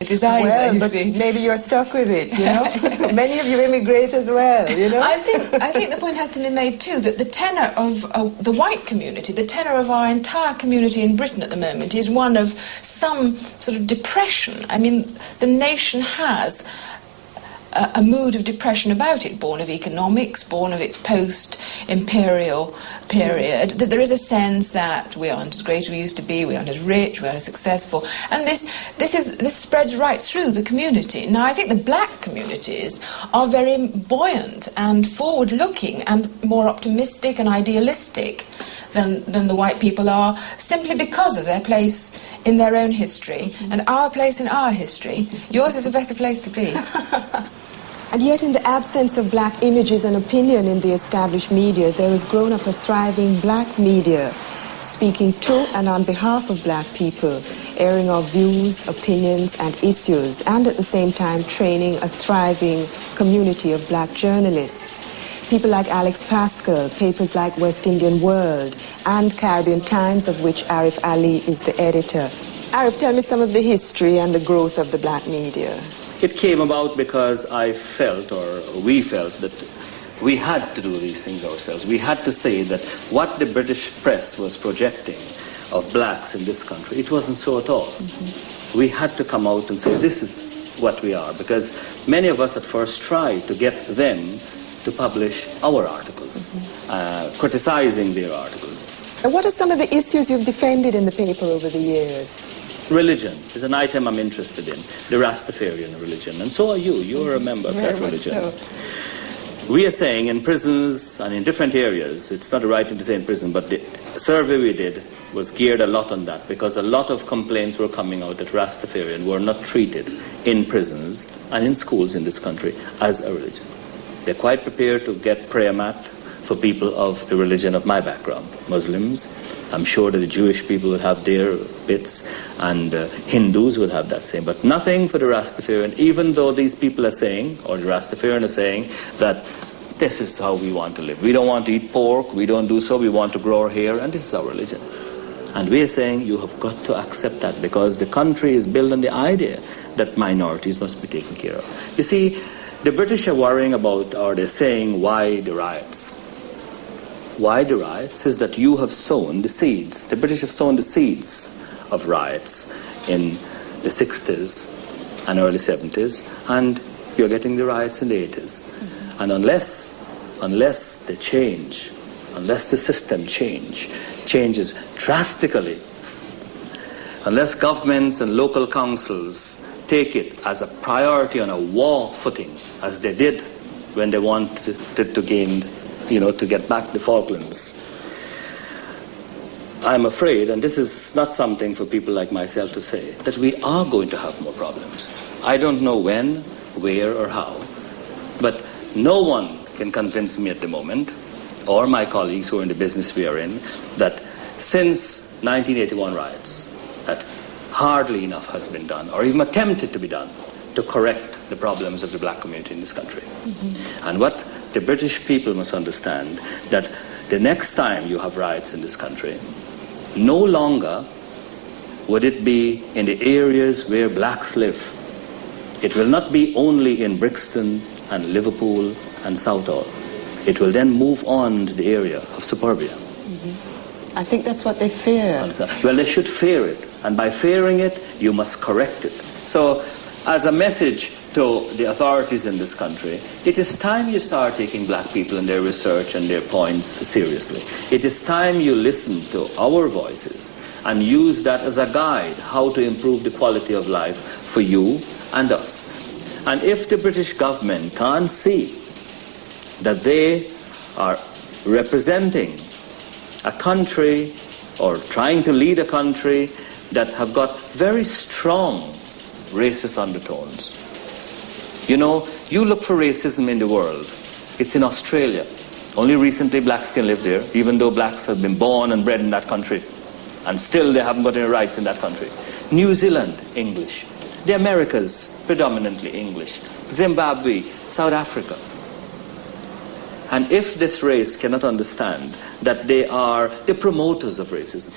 It is either, well, but maybe you're stuck with it, you know? Many of you immigrate as well, you know? I think the point has to be made too that the tenor of the white community, the tenor of our entire community in Britain at the moment is one of some sort of depression. I mean, the nation has a mood of depression about it, born of economics, born of its post-imperial period, that there is a sense that we aren't as great as we used to be, we aren't as rich, we aren't as successful, and this spreads right through the community. Now, I think the black communities are very buoyant and forward-looking and more optimistic and idealistic than the white people are, simply because of their place in their own history and our place in our history. Yours is a better place to be. And yet, in the absence of black images and opinion in the established media, there has grown up a thriving black media, speaking to and on behalf of black people, airing our views, opinions and issues, and at the same time training a thriving community of black journalists. People like Alex Pascal, papers like West Indian World and Caribbean Times, of which Arif Ali is the editor. Arif, tell me some of the history and the growth of the black media. It came about because I felt, or we felt, that we had to do these things ourselves. We had to say that what the British press was projecting of blacks in this country, it wasn't so at all. We had to come out and say, this is what we are, because many of us at first tried to get them to publish our articles, criticizing their articles. And what are some of the issues you've defended in the paper over the years? Religion is an item I'm interested in, the Rastafarian religion, and so are you. You're a member of that religion. So. We are saying in prisons and in different areas, it's not the right thing to say in prison, but the survey we did was geared a lot on that, because a lot of complaints were coming out that Rastafarian were not treated in prisons and in schools in this country as a religion. They're quite prepared to get prayer mat for people of the religion of my background, Muslims. I'm sure that the Jewish people would have their bits, and Hindus would have that same, but nothing for the Rastafarian, even though these people are saying, or the Rastafarian are saying, that this is how we want to live. We don't want to eat pork, we don't do so, we want to grow our hair, and this is our religion. And we are saying you have got to accept that, because the country is built on the idea that minorities must be taken care of. You see, the British are worrying about, or they're saying, why the riots? Why the riots is that you have sown the seeds. The British have sown the seeds of riots in the 60s and early 70s, and you're getting the riots in the 80s. And unless they change, unless the system changes drastically, unless governments and local councils take it as a priority on a war footing, as they did when they wanted to gain, to get back the Falklands, I'm afraid, and this is not something for people like myself to say, that we are going to have more problems. I don't know when, where, or how, but no one can convince me at the moment, or my colleagues who are in the business we are in, that since 1981 riots, that hardly enough has been done, or even attempted to be done, to correct the problems of the black community in this country. And what the British people must understand, that the next time you have riots in this country, no longer would it be in the areas where blacks live. It will not be only in Brixton and Liverpool and Southall. It will then move on to the area of suburbia. I think that's what they fear. Well, they should fear it, and by fearing it, you must correct it. So, as a message to the authorities in this country, it is time you start taking black people and their research and their points seriously. It is time you listen to our voices and use that as a guide how to improve the quality of life for you and us. And if the British government can't see that they are representing a country or trying to lead a country that have got very strong racist undertones. You look for racism in the world. It's in Australia. Only recently blacks can live there, even though blacks have been born and bred in that country. And still they haven't got any rights in that country. New Zealand, English. The Americas, predominantly English. Zimbabwe, South Africa. And if this race cannot understand that they are the promoters of racism,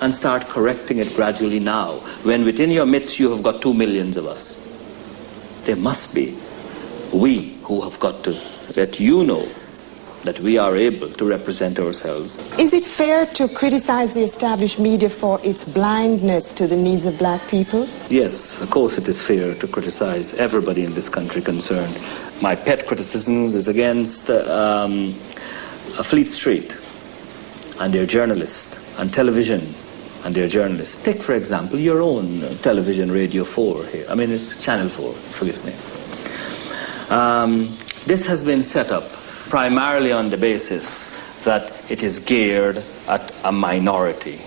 and start correcting it gradually now, when within your midst you have got 2 million of us. There must be we who have got to let you know that we are able to represent ourselves. Is it fair to criticize the established media for its blindness to the needs of black people? Yes, of course it is fair to criticize everybody in this country concerned. My pet criticism is against Fleet Street and their journalists, and television and their journalists. Take, for example, your own television, Radio 4 here. I mean, it's Channel 4, forgive me. This has been set up primarily on the basis that it is geared at a minority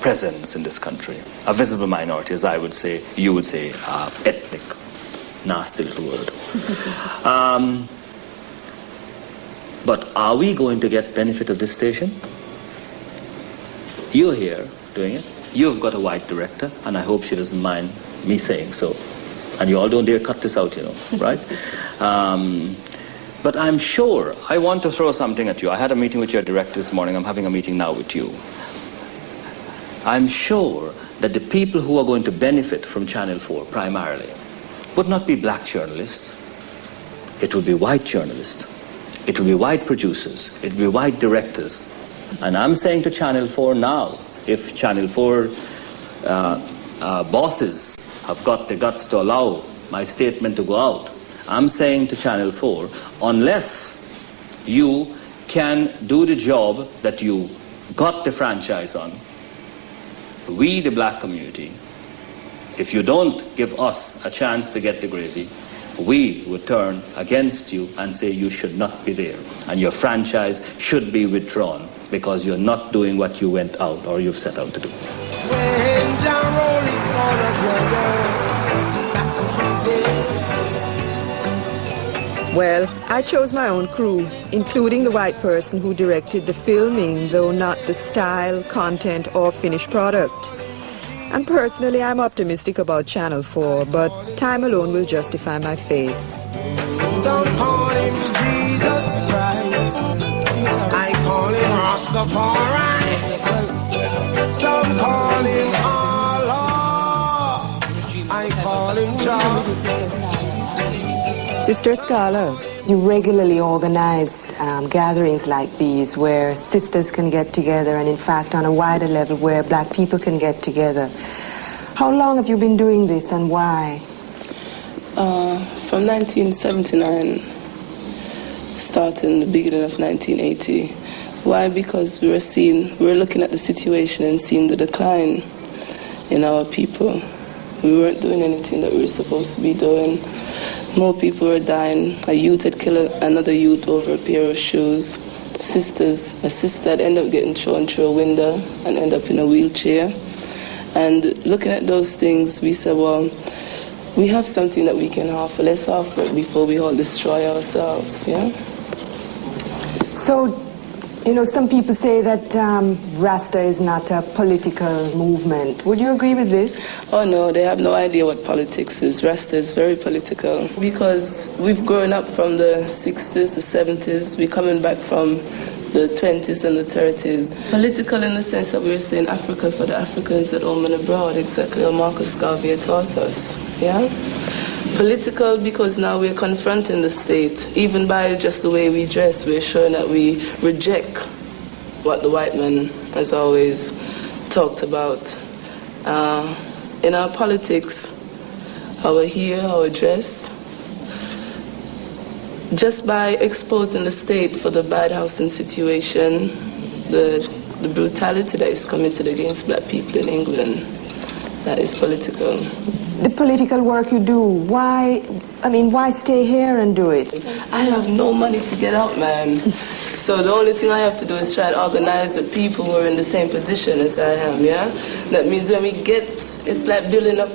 presence in this country. A visible minority, as I would say, you would say, ethnic. Nasty little word. But are we going to get benefit of this station? You're here doing it. You've got a white director, and I hope she doesn't mind me saying so. And you all don't dare cut this out, you know, right? But I'm sure, I want to throw something at you. I had a meeting with your director this morning. I'm having a meeting now with you. I'm sure that the people who are going to benefit from Channel 4 primarily would not be black journalists. It would be white journalists. It would be white producers. It would be white directors. And I'm saying to Channel 4 now, if Channel 4 bosses have got the guts to allow my statement to go out, I'm saying to Channel 4, unless you can do the job that you got the franchise on, we, the black community, if you don't give us a chance to get the gravy, we would turn against you and say you should not be there. And your franchise should be withdrawn because you're not doing what you went out or you've set out to do. Well, I chose my own crew, including the white person who directed the filming, though not the style, content, or finished product. And personally, I'm optimistic about Channel 4, but time alone will justify my faith. Some call him Jesus Christ, I call him Rastafari. Some call him Allah, I call him Jah. Sister Scala, you regularly organize gatherings like these where sisters can get together, and in fact on a wider level where black people can get together. How long have you been doing this and why? From 1979, starting the beginning of 1980. Why? Because we were looking at the situation and seeing the decline in our people. We weren't doing anything that we were supposed to be doing. More people were dying. A youth had killed another youth over a pair of shoes. A sister had ended up getting thrown through a window and ended up in a wheelchair. And looking at those things, we said, well, we have something that we can offer. Let's offer it before we all destroy ourselves, yeah? So, you know, some people say that Rasta is not a political movement. Would you agree with this? Oh no, they have no idea what politics is. Rasta is very political because we've grown up from the 60s, the 70s. We're coming back from the 20s and the 30s. Political in the sense that we're saying Africa for the Africans at home and abroad, exactly what Marcus Garvey taught us, yeah? Political because now we're confronting the state. Even by just the way we dress, we're showing that we reject what the white man has always talked about. In our politics, our hair, our dress, just by exposing the state for the bad housing situation, the brutality that is committed against black people in England, that is political. The political work you do, why stay here and do it? I have no money to get out, man. So the only thing I have to do is try and organize with people who are in the same position as I am, yeah? That means when we get, it's like building up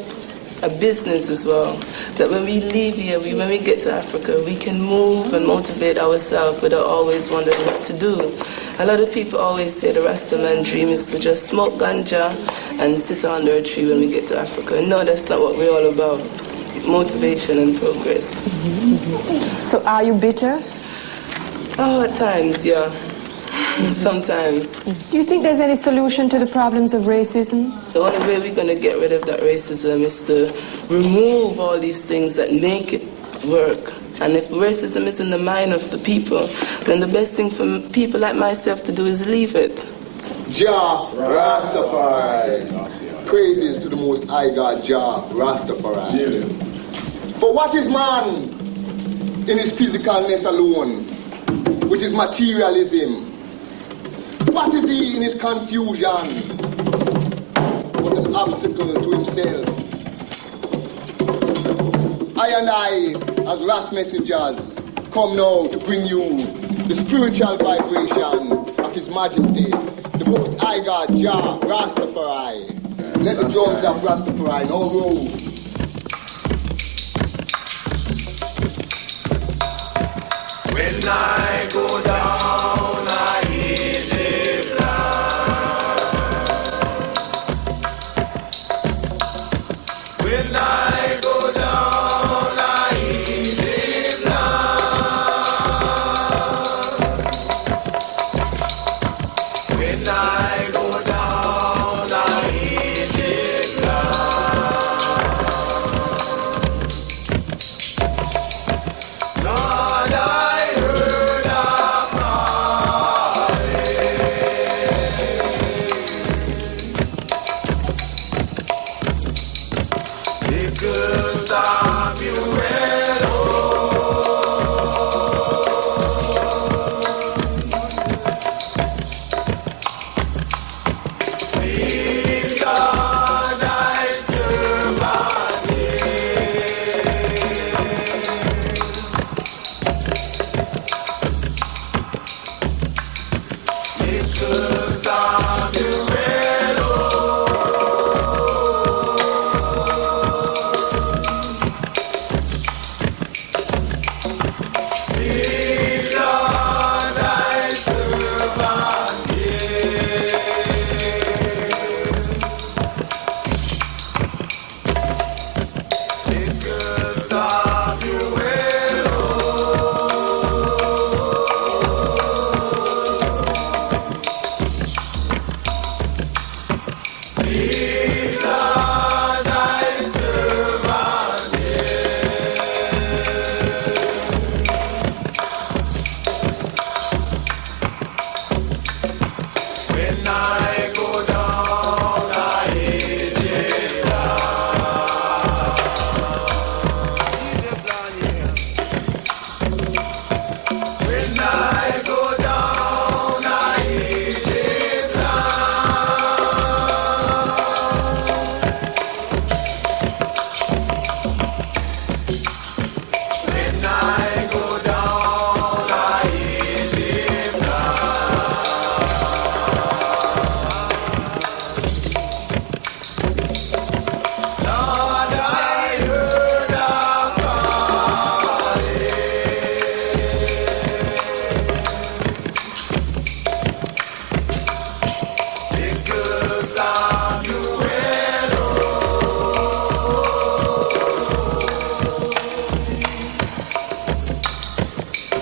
a business as well. That when we leave here, when we get to Africa, we can move and motivate ourselves without always wondering what to do. A lot of people always say the Rastaman dream is to just smoke ganja and sit under a tree when we get to Africa. No, that's not what we're all about. Motivation and progress. So are you bitter? Oh, at times, yeah. sometimes. Do you think there's any solution to the problems of racism? The only way we're going to get rid of that racism is to remove all these things that make it work. And if racism is in the mind of the people, then the best thing for people like myself to do is leave it. Jah Rastafari. Praises to the Most High God, Jah Rastafari. For what is man in his physicalness alone, which is materialism? What is he in his confusion, but an obstacle to himself? I and I, as Ras messengers, come now to bring you the spiritual vibration of His Majesty, the Most High God, Jah Rastafari. Let the drums of Rastafari now roll. When I go down, I hit it blind. When I go down, I hit it blind. When I go down, I hit it blind. Lord, I heard a calling, because of you sweet God, I serve because of you sweet Lord, I serve because of you sweet Lord, I serve when I go down, I hit it when I go down, I hit it when I go down, I hit it Lord, I heard a calling, because of you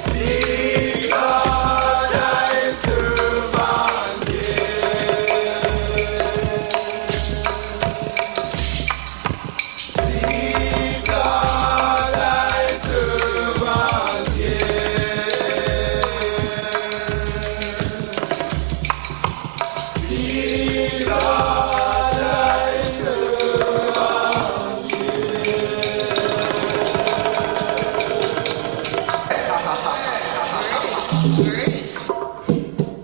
sweet Lord, I serve sweet God, I serve sweet God, I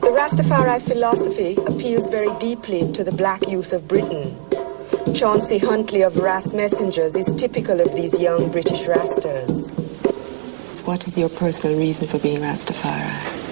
The Rastafari philosophy appeals very deeply to the black youth of Britain. Chauncey Huntley of Ras Messengers is typical of these young British Rastas. What is your personal reason for being Rastafari?